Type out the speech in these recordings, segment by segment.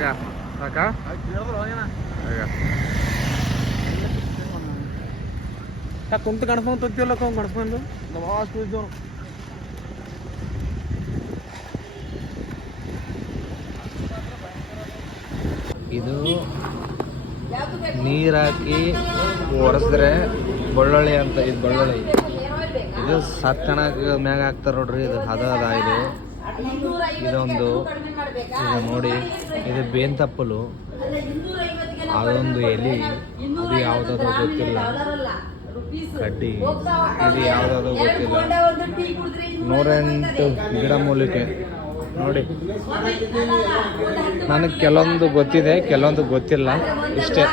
ಸಾಕಾ ಕುಂತು ಕಣ್ಸ್ಕೊಂಡು ತೊತ್ತಿಲ್ಲ ಕಣ್ಸ್ಕೊಂಡು ಭಾಳಷ್ಟು ಇದ್ದವು. ಇದು ನೀರು ಹಾಕಿ ಒರೆಸಿದ್ರೆ ಬೆಳ್ಳುಳ್ಳಿ ಅಂತ. ಇದು ಬೆಳ್ಳುಳ್ಳಿ, ಇದು ಸತ್ತಣಕ್ಕೆ ಮ್ಯಾಗ ಹಾಕ್ತಾರೆ ನೋಡ್ರಿ. ಇದು ಇದು ಇದೊಂದು ಇದು ನೋಡಿ, ಇದು ಬೇಂತಪ್ಪಲು, ಅದೊಂದು ಎಲೆ, ಇದು ಯಾವುದಾದ್ರೂ ಗೊತ್ತಿಲ್ಲ, ಕಡ್ಡಿ, ಇದು ಯಾವುದಾದ್ರೂ ಗೊತ್ತಿಲ್ಲ. 108 ಗಿಡ ಮೂಲಿಕೆ ನೋಡಿ. ನನಗೆ ಕೆಲವೊಂದು ಗೊತ್ತಿದೆ, ಕೆಲವೊಂದು ಗೊತ್ತಿಲ್ಲ. ಇಷ್ಟೇ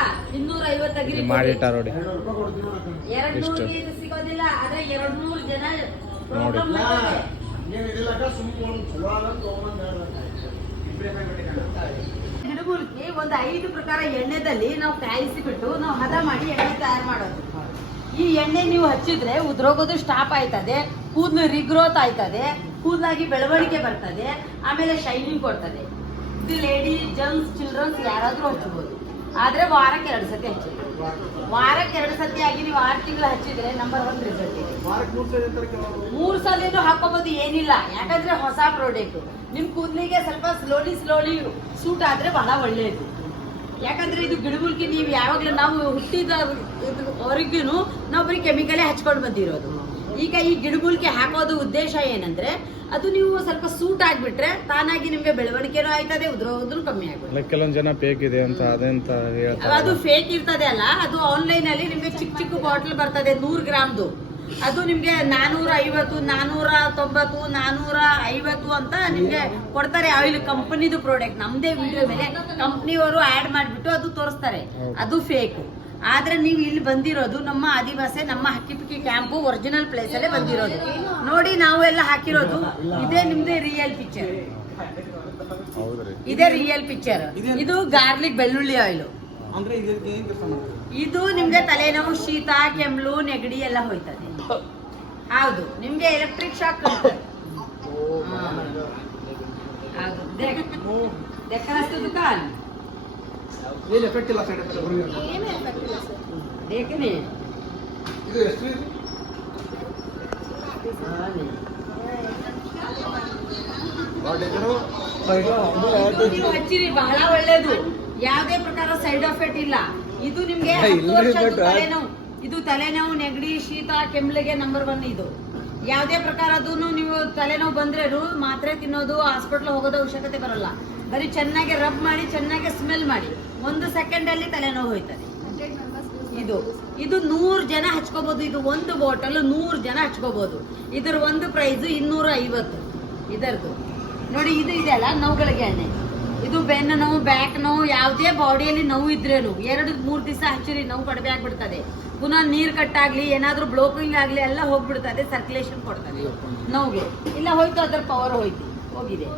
ಮಾಡಿಟ್ಟ ನೋಡಿ, ಇಷ್ಟು ನೋಡಿ. ಗಿಡಮೂಲಿಕೆ ಒಂದು 5 ಪ್ರಕಾರ ಎಣ್ಣೆದಲ್ಲಿ ನಾವು ಕಾಯಿಸಿ ಬಿಟ್ಟು ನಾವು ಹದ ಮಾಡಿ ಎಣ್ಣೆ ತಯಾರು ಮಾಡೋದು. ಈ ಎಣ್ಣೆ ನೀವು ಹಚ್ಚಿದ್ರೆ ಉದ್ರೋಗೋದು ಸ್ಟಾಪ್ ಆಯ್ತದೆ, ಕೂದಲು ರಿಗ್ರೋತ್ ಆಯ್ತದೆ, ಕೂದಲಾಗಿ ಬೆಳವಣಿಗೆ ಬರ್ತದೆ, ಆಮೇಲೆ ಶೈನಿಂಗ್ ಕೊಡ್ತದೆ. ಇದು ಲೇಡಿ, ಜೆಂಟ್ಸ್, ಚಿಲ್ಡ್ರನ್ಸ್ ಯಾರಾದ್ರೂ ಹಚ್ಚಬಹುದು. ಆದ್ರೆ ವಾರಕ್ಕೆ 2 ಸತಿ ಹಚ್ಚಿ. ವಾರಕ್ಕೆ 2 ಸತಿ ಆಗಿ ನೀವು 6 ತಿಂಗಳು ಹಚ್ಚಿದ್ರೆ ನಂಬರ್ 1 ರಿಸಲ್ಟ್ ಇದೆ. 3 ಸಲಿನೂ ಹಾಕೋಬಹುದು, ಏನಿಲ್ಲ. ಯಾಕಂದ್ರೆ ಹೊಸ ಪ್ರಾಡಕ್ಟ್ ನಿಮ್ ಕೂದಲಿಗೆ ಸ್ವಲ್ಪ ಸ್ಲೋಲಿ ಸೂಟ್ ಆದ್ರೆ ಬಹಳ ಒಳ್ಳೆಯದು. ಯಾಕಂದ್ರೆ ಇದು ಗಿಡಮೂಲಿಕೆ ನೀವು ಯಾವಾಗ್ಲೂ ನಾವು ಹುಟ್ಟಿದವರೆಗೂ ನಾವು ಬರೀ ಕೆಮಿಕಲೇ ಹಚ್ಕೊಂಡು ಬಂದಿರೋದು. ಈಗ ಈ ಗಿಡಮೂಲಿಕೆ ಹಾಕೋದು ಉದ್ದೇಶ ಏನಂದ್ರೆ ಅದು ನೀವು ಸ್ವಲ್ಪ ಸೂಟ್ ಆಗ್ಬಿಟ್ರೆ ತಾನಾಗಿ ನಿಮ್ಗೆ ಬೆಳವಣಿಗೆನೂ ಆಯ್ತದೆ, ಉದ್ರೋಗೋದು ಕಮ್ಮಿ ಆಗುತ್ತೆ. ಕೆಲವೊಂದು ಜನ ಫೇಕ್ ಇದೆ ಅಂತ ಅದೆಂತ ಅದು ಫೇಕ್ ಇರ್ತದೆ ಅಲ್ಲ, ಅದು ಆನ್ಲೈನ್ ಅಲ್ಲಿ ನಿಮ್ಗೆ ಚಿಕ್ಕ ಬಾಟಲ್ ಬರ್ತದೆ 100 ಗ್ರಾಮ್ದು. ಅದು ನಿಮ್ಗೆ 450, 490, 450 ಅಂತ ನಿಮ್ಗೆ ಕೊಡ್ತಾರೆ. ಆಯಿಲ್ ಕಂಪನಿದು ಪ್ರಾಡಕ್ಟ್ ನಮ್ದೇ ವಿಡಿಯೋ ಮೇಲೆ ಕಂಪ್ನಿಯವರು ಆಡ್ ಮಾಡ್ಬಿಟ್ಟು ಅದು ತೋರಿಸ್ತಾರೆ. ಅದು ಫೇಕ್. ಆದ್ರೆ ನೀವು ಇಲ್ಲಿ ಬಂದಿರೋದು ನಮ್ಮ ಆದಿವಾಸಿ, ನಮ್ಮ ಹಕ್ಕಿಪಿಕ್ಕಿ ಕ್ಯಾಂಪು ಒರಿಜಿನಲ್ ಪ್ಲೇಸ್ ಅಲ್ಲೇ ಬಂದಿರೋದು ನೋಡಿ. ನಾವು ಎಲ್ಲ ಹಾಕಿರೋದು ಇದೇ ನಿಮ್ದೇ ರಿಯಲ್ ಪಿಕ್ಚರ್. ಇದೇ ರಿಯಲ್ ಪಿಕ್ಚರ್. ಇದು ಗಾರ್ಲಿಕ್ ಬೆಳ್ಳುಳ್ಳಿ ಆಯಿಲ್. ಇದು ನಿಮ್ಗೆ ತಲೆನೋವು, ಶೀತ, ಕೆಮ್ಮಲು, ನೆಗಡಿ ಎಲ್ಲ ಹೋಯ್ತದೆ. ಹೌದು, ನಿಮ್ಗೆ ಎಲೆಕ್ಟ್ರಿಕ್ ಶಾಕ್ ಕೊಡ್ತಾರೆ. दुकान ಏನು ಎಫೆಕ್ಟ್ ಇಲ್ಲ, ಸೈಡ್ ಎಫೆಕ್ಟ್ ಏನು ಎಫೆಕ್ಟ್ ಇಲ್ಲ ಸರ್. ದೇಖನೆ ಇದು ಎಷ್ಟು ಇದು ಹಚ್ಚಿರಿ, ಬಹಳ ಒಳ್ಳೇದು. ಯಾವುದೇ ಪ್ರಕಾರ ಸೈಡ್ ಎಫೆಕ್ಟ್ ಇಲ್ಲ. ಇದು ನಿಮ್ಗೆ ಇದು ತಲೆನೋವು, ನೆಗಡಿ, ಶೀತ, ಕೆಮ್ಮಲಿಗೆ ನಂಬರ್ 1 ಇದು. ಯಾವುದೇ ಪ್ರಕಾರ ನೀವು ತಲೆನೋವು ಬಂದ್ರೆ ಮಾತ್ರೆ ತಿನ್ನೋದು, ಹಾಸ್ಪಿಟಲ್ ಹೋಗೋದು ಅವಶ್ಯಕತೆ ಬರಲ್ಲ. ಬರೀ ಚೆನ್ನಾಗಿ ರಬ್ ಮಾಡಿ, ಚೆನ್ನಾಗಿ ಸ್ಮೆಲ್ ಮಾಡಿ, 1 ಸೆಕೆಂಡ್ ಅಲ್ಲಿ ತಲೆನೋವು ಹೋಯ್ತದೆ. ಇದು 100 ಜನ ಹಚ್ಕೋಬಹುದು. ಇದು ಒಂದು ಬಾಟಲ್ 100 ಜನ ಹಚ್ಕೋಬಹುದು. ಇದರ ಒಂದು ಪ್ರೈಸ್ 250 ಇದರದು ನೋಡಿ. ಇದು ಇದೆಯಲ್ಲ ನೋವುಗಳಿಗೆ ಎಣ್ಣೆ. ಇದು ಬೆನ್ನು ನೋವು, ಬ್ಯಾಕ್ ನೋವು, ಯಾವುದೇ ಬಾಡಿಯಲ್ಲಿ ನೋವು ಇದ್ರೇನು 2-3 ದಿವಸ ಹಚ್ಚಿರಿ, ನೋವು ಕಡಿಮೆ ಆಗ್ಬಿಡ್ತದೆ. ಪುನಃ ನೀರ್ ಕಟ್ಟಾಗ್ಲಿ, ಏನಾದ್ರೂ ಬ್ಲೋಕಿಂಗ್ ಆಗ್ಲಿ ಎಲ್ಲ ಹೋಗ್ಬಿಡ್ತದೆ, ಸರ್ಕ್ಯುಲೇಷನ್ ಕೊಡ್ತದೆ ನೋವಿಗೆ. ಇಲ್ಲ ಹೋಯ್ತು, ಅದರ ಪವರ್ ಹೋಗಿದೆ.